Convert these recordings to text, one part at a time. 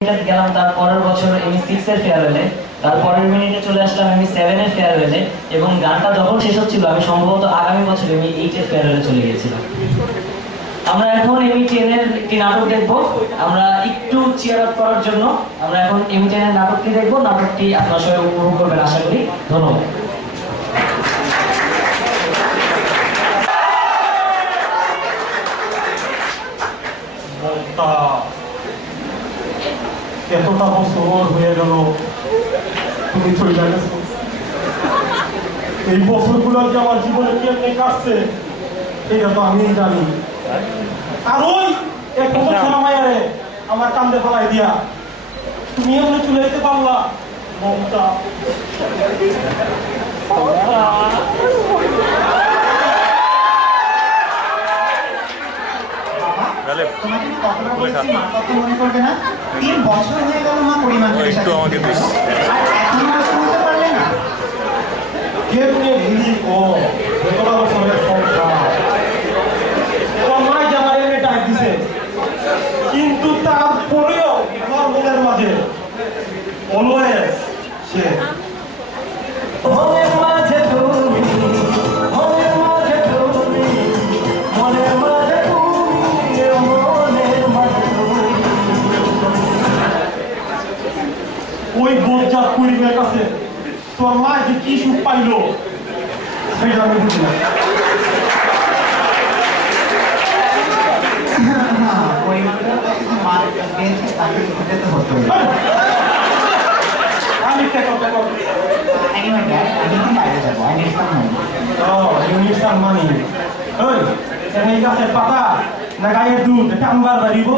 গেলাম তার পরের বছর এমই 6 এর ফেয়ারওয়েলে, তার পরের মিনিটে চলে আসলাম এমই 7 এর ফেয়ারওয়েলে, এবং গানটা যখন শেষ হচ্ছিল আমি সম্ভবত আগামী বছর এমই 8 এর ফেয়ারওয়েলে চলে গিয়েছিলাম। আমরা এখন এমই 10 এর একটি নাটক দেখব। আমরা একটু চিয়ার আপ করার জন্য আমরা এখন এমই 10 এর নাটকটি দেখব। নাটকটি আপনারা সবাই উপভোগ করবেন আশা করি। ধন্যবাদ। এতটা বছর হয়ে গেল তুমি চলে গেছো। এই বছরগুলো যে আমার জীবনে কেমনে কাটছে এটা তো আমি জানি। আর ওই এক বছর মায়ারে আমার কান্দে ফেলাই দিয়া তুমি এমনি চলে যেতে পারলা। মমতা তোমাকে কখনো বলেছি মা কথা মনে করবে না? 3 বছর হয়ে গেল মা পরিমাণ করে একটু আমাকে দিস। আর এখন আর শুনতে পারলে না? কেমনে ভুলি ও এতটা বছরের সংসার তোমার মা যে আমার এমনি ডাক দিছে, কিন্তু তারপরেও আমার মনের মাঝে অলওয়েজ সে ওই বোঝার পরিবের কাছে তোর মা যে কি সুখ পাইলো সেটা আমি বুঝি না। পাতা না গায়ের দুধ এটা আনবার বাড়িব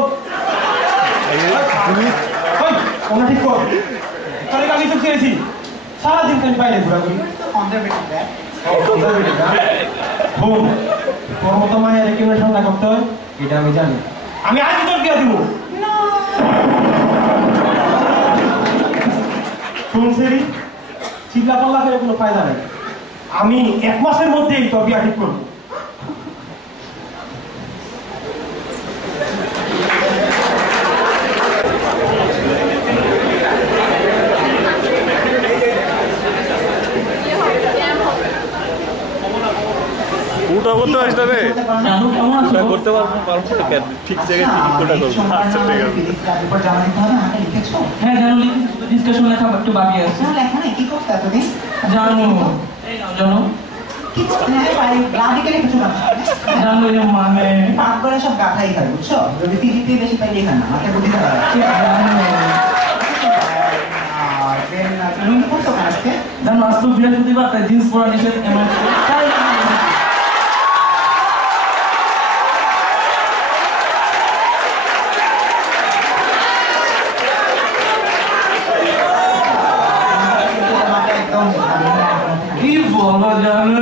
ঠিক কর। তাহলে আমি তো খেয়েছি সারাদিন খালি বাইরে ঘোরাঘুরি। তোর মতো মায়ের কিভাবে ঠান্ডা করতে হয় এটা আমি জানি। আমি আজ তোর দিয়ে দিব শুনছেরি চিল্লা পাল্লা করে কোনো ফায়দা নেই। আমি 1 মাসের মধ্যেই তোর বিয়া ঠিক করবো। উটা করতে পারিস না রে? করতে পারবো ঠিক জায়গায় ঠিক করবো। আচ্ছা ঠিক আছে। হ্যাঁ জানো, ডিসকাশন লেখা একটু বাকি আছে। লেখা নেই কি করতে এতদিন জানো জানো কি করতে না পারি রাডিক্যালি কিছু না জানো যে মানে পাক করে সব গাঠাই খাই বুঝছো। যদি টিভিতে বেশি পাই লেখা না মাথায় বুদ্ধি না তুমি করছো আজকে জানো আজ তো বৃহস্পতিবার তাই জিন্স পরা নিষেধ। এমন কি বলো জানো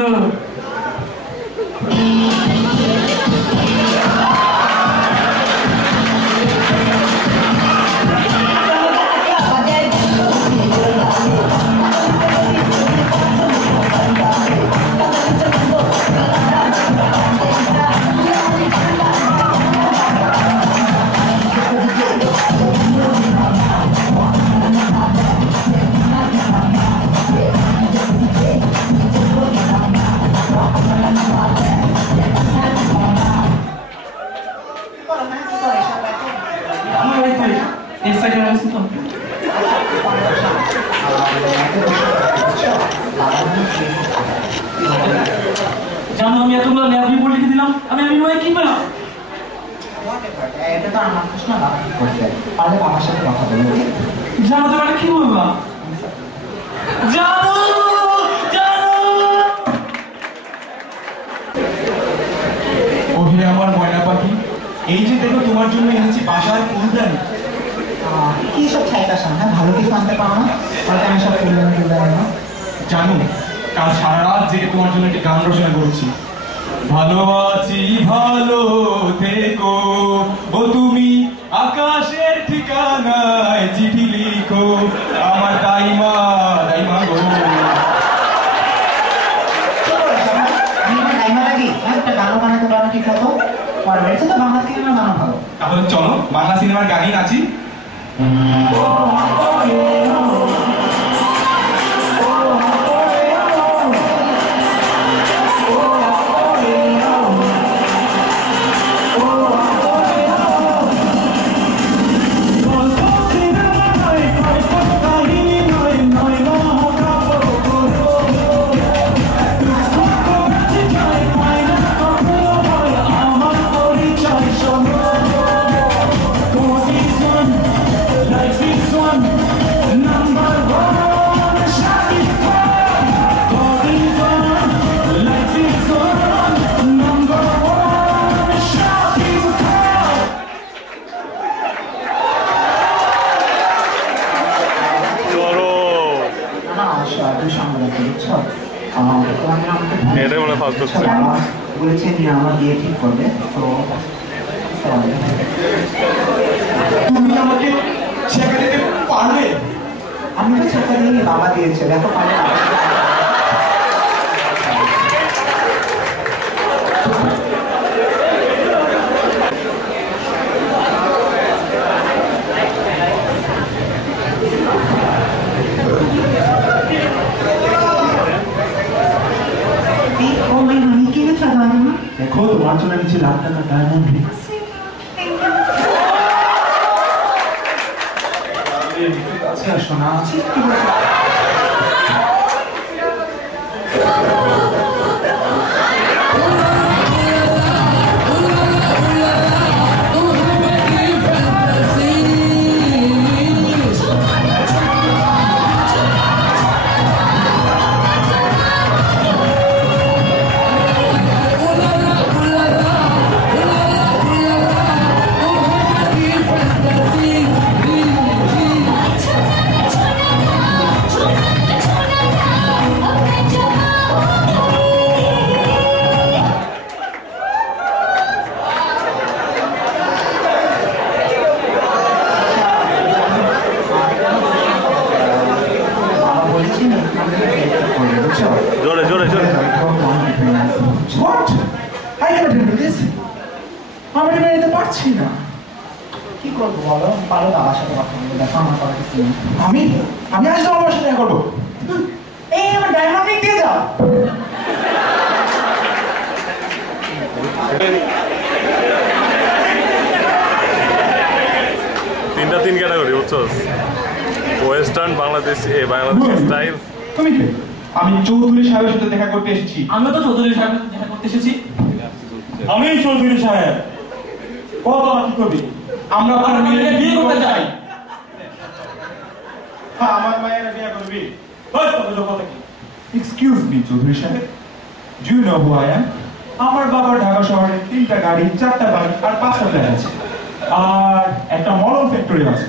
জানো আমি এতগুলো ল্যাব রিপোর্ট লিখে দিলাম। আমি কি পেলাম? এটা তো আমার প্রশ্ন বাবা কি করতে পারলে বাবার সাথে কথা বলবো। জানো তোমার কি বললাম? জানো জানো ওহে আমার ময়না পাখি, এই যে দেখো তোমার জন্য এনেছি বাসার ফুলদানি। কি সব ছাইটার সামনে ভালো কিছু আনতে পারো না? হয়তো আমি সব ফুলদানি না জানো কাল সারা রাত জেগে তোমার জন্য একটি গান রচনা করেছি। ভালো আছি ভালো থেকো ও তুমি আকাশের ঠিকানায় চিঠি লিখো আমার দাইমা দাইমা গো। দাইমা লাগি একটা গানও বানাতে পারো ঠিক মতো পারবে তো বাংলা সিনেমার গানও ভালো। তাহলে চলো বাংলা সিনেমার গানই নাচি। বলেছেন যে আমার বিয়ে ঠিক করবে, তো তুমি আমাকে ছেঁকা দিতে পারবে? আমি তো ছেঁকা দিইনি, বাবা দিয়েছে, দেখো পারে। দেখো তোমার জন্য নিচে লাখ টাকা ডায়মন্ড রিং। আচ্ছা শোনা জোরে জোরে জোরে আমি এটা নিতে পারছি না। কি করবো বলো, পারো বাবার সাথে কথা বলবো, দেখো আমার কথা কি। আমি আসলে আমার সাথে দেখা করবো। এই আমার ডায়মন্ড রিং দিয়ে দাও। তিনটা তিন ক্যাটাগরি বুঝছস, ওয়েস্টার্ন, বাংলাদেশ স্টাইল। তুমি কে? আমি চৌধুরী সাহেবের সাথে দেখা করতে এসেছি। আমিও তো চৌধুরী সাহেবের সাথে দেখা করতে এসেছি। আমি চৌধুরী সাহেব। কত কি করবি? আমরা আপনার মেয়ের বিয়ে করতে চাই। হ্যাঁ, আমার মায়ের বিয়ে করবি? ওই তো কথা কি? এক্সকিউজ মি চৌধুরী সাহেব, do you know who I am? আমার বাবার ঢাকা শহরে 3টা গাড়ি, 4টা বাড়ি আর 5টা ফ্ল্যাট আছে, আর একটা মলম ফ্যাক্টরি আছে।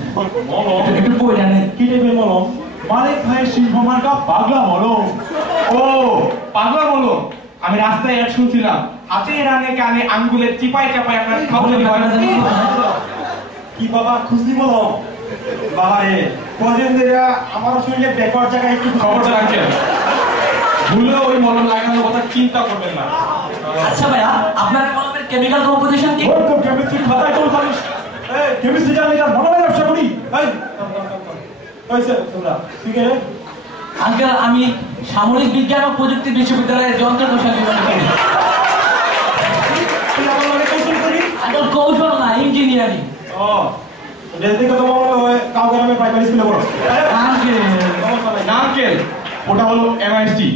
একটু বই জানেন কি টাইপের মলম? মালিক ভাইয়ের সিংহ মার্কা পাগলা মলম। ও পাগলা মলম, আমি রাস্তায় অ্যাড শুনছিলাম, হাতে রানে কানে আঙ্গুলের চিপাই চাপাই আপনার খাওয়াতে হয়। কি বাবা খুশি মলম? বাবা রে, কদিন ধরে আমার শরীরে বেকার জায়গায় একটু খবরটা রাখেন, ভুলেও ওই মলম লাগানোর কথা চিন্তা করবেন না। আচ্ছা ভাইয়া, আপনার মলমের কেমিক্যাল কম্পোজিশন কি? ওর তো কেমিস্ট্রি খাতায় তো জানিস, এই কেমিস্ট্রি জানি না, মলমের ব্যবসা করি। এই কইছে তোমরা ঠিক আছে? আঙ্কেল, আমি সামরিক বিজ্ঞান ও প্রযুক্তি বিশ্ববিদ্যালয়ের যন্ত্র কৌশল বিভাগে পড়ি। তুই আমার মানে কৌশল করি? আঙ্কেল, কৌশল না, ইঞ্জিনিয়ারিং। ও ব্যক্তিগত মনে হয় কাউকে আমি প্রাইমারি স্কুলে পড়ো। নামকেল ওটা হলো এমআইএসটি,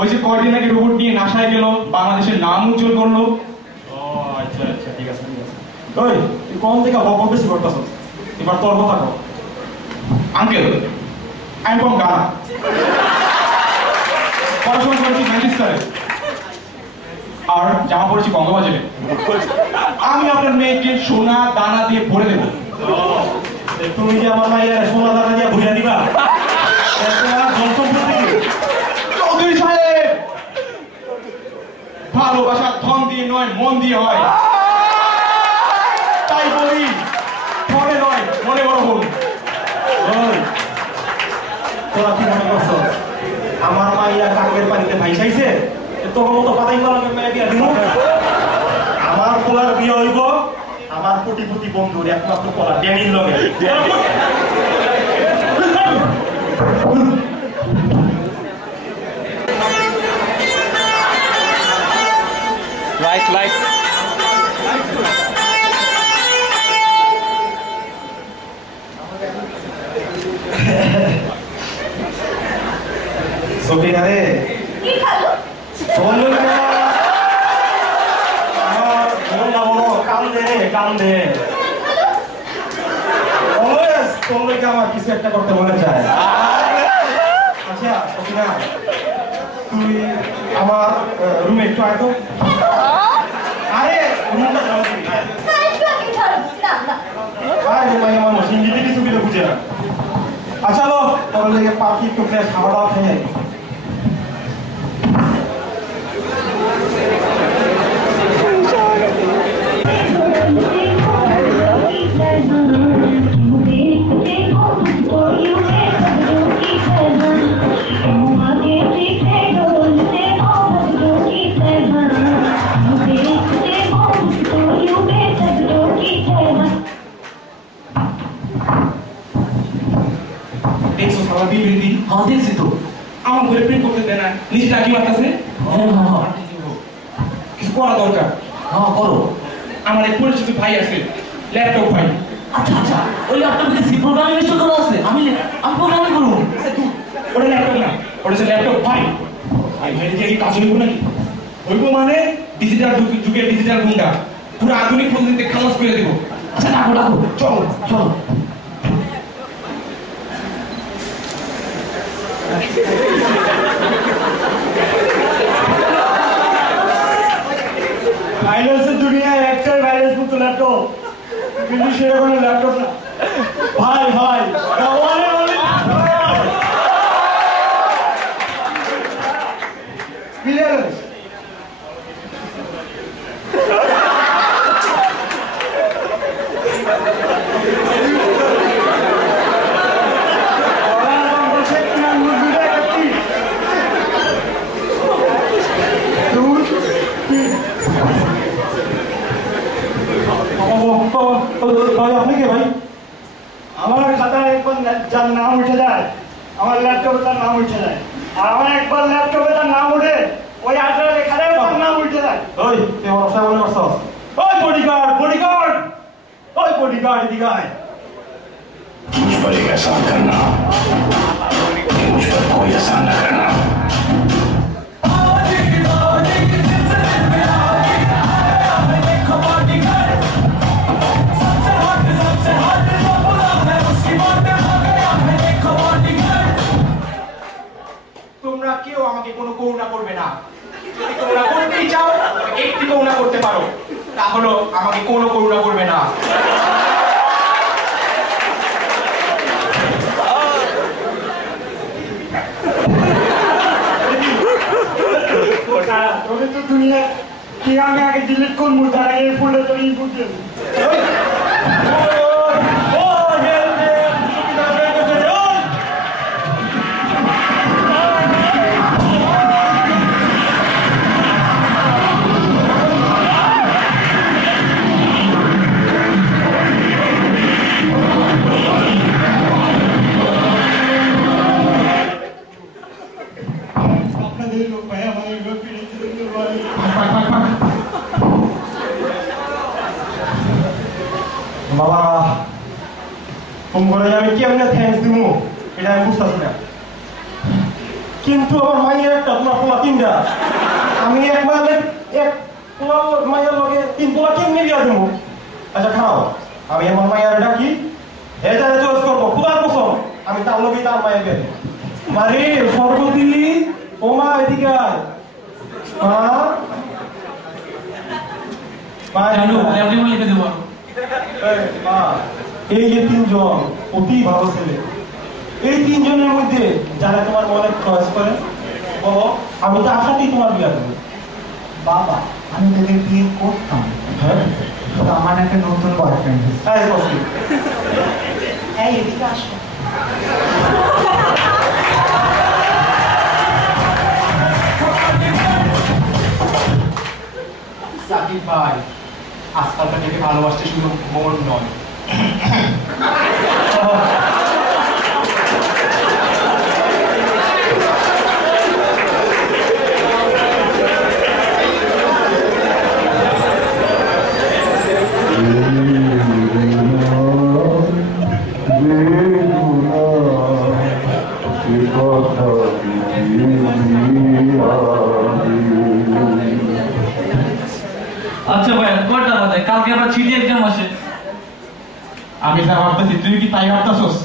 ওই যে কয়দিন আগে রোবট নিয়ে নাসায় গেল, বাংলাদেশের নাম উজ্জ্বল করলো। ও আচ্ছা আচ্ছা, ঠিক আছে ঠিক আছে। ওই তুই কোন থেকে বক বেশি করতেছস, এবার তোর কথা কও। আঙ্কেল, আই এম ফ্রম গানা, পড়াশোনা করেছি ম্যানচেস্টারে, আর জামা পড়েছি বঙ্গবাজারে। আমি আপনার মেয়েকে সোনা দানা দিয়ে ভরে দেবো। তুমি যে আমার মায়ের সোনা দানা দিয়ে ভরে দিবা, চৌধুরী সাহেব, ভালোবাসা ধন দিয়ে নয় মন দিয়ে হয়, তাই বলি ধনে নয় মনে বড় হন। তোরা কি মনে করছ আমার মাইয়া কাকের পানিতে ভাইসাইছে? তোর মতো পাতাই করা মেয়ে বিয়া দিব? আমার পোলার বিয়ে হইব আমার কোটিপতি বন্ধুর একমাত্র পড়া ড্যানির লগে লাইট সফিনা রে কি খালো বললো না কান্দে অলওয়েজ তোমরা কি আমার কিছু একটা করতে মনে চায় আচ্ছা সফিনা তুই আমার রুমে একটু আয় তো আরে রুমটা যাও তুই আরে ভাই আমার হিন্দিতে কিছু কিছু বুঝে না আচ্ছা লো তোর লেগে পাখি একটু ফ্রেশ খাওয়া দাওয়া খেয়ে हाँ देख सी तो আমার ঘরে প্রিন্ট করতে দেয় না নিজে টাকি মারতেছে কিছু করা দরকার हाँ करो আমার এক পরিচিত ভাই আছে ল্যাপটপ ভাই अच्छा अच्छा ওই ল্যাপটপে সি প্রোগ্রামিং ইনস্টল করা আছে আমি প্রোগ্রামিং করব ওটা ল্যাপটপ না ওটা হচ্ছে ল্যাপটপ ভাই ভাই ভাই কি কাজ হইব নাকি হইব মানে ডিজিটাল যুগের ডিজিটাল গুন্ডা পুরো আধুনিক পদ্ধতিতে খালাস করে দেব আচ্ছা ডাকো ডাকো চলো চলো ভাইরাসের দুনিয়ায় একটাই ভাইরাস মুক্ত ল্যাপটপ কিন্তু সেটা কোনো ল্যাপটপ না ভাই ভাই আপনি কে ভাই আমার খাতায় একবার যার নাম উঠে যায় আমার ল্যাপটপে তার নাম উঠে যায় আর আমার একবার ল্যাপটপে তার নাম উঠে ওই আড্ডা লেখা যায় তার নাম উঠে যায় ওই তুই আমার অবস্থা মনে করছস ওই বডিগার্ড বডিগার্ড ওই বডিগার্ড এদিকে আয় मुझ पर एक एहसान करना कि मुझ पर कोई एहसान न करना তোমরা কেউ আমাকে কোনো করুণা করবে না যদি করুণা করতেই চাও একটি করুণা করতে পারো তাহলে আমাকে কোনো করুণা করবে না তোকে তো দুনিয়া কি আমি আগে ডিলিট করবো তার আগে এই ফোনটা তোর ইনপুট দিয়ে বাবা ফোন করে আমি কেমনে থ্যাঙ্কস দিব এটা আমি বুঝতেছি না কিন্তু আমার মায়ের একটা তোমার পোলা তিনটা আমি এক পোলা মায়ের লগে তিন পোলা কেমনে বিয়া দিব আচ্ছা খাও আমি আমার মায়ের ডাকি এটা চয়েস করবো খুদার কসম আমি তার লগে তার মায়ের বিয়া দিব মারে সর্বদি ও মা এদিকে আয় মা জানো ল্যাপটপ লিখে দেবো এই যে তিনজন অতি ভালো ছেলে এই তিনজনের মধ্যে যারা তোমার মনে চয়েস করে বলো আমি তো আশাতেই তোমার বিয়ে দেবো বাবা আমি তোদের বিয়ে করতাম হ্যাঁ তো আমার একটা নতুন বয়ফ্রেন্ড এই এদিকে আসো সাকিব ভাই আজকালকার থেকে ভালোবাসতে শুধু মন নয়। আচ্ছা ভাইয়া কয়টা বাজে? কালকে আবার চিঠি এক্সাম আসে। আমি যা ভাবতেছি তুই কি তাই ভাবতেছস?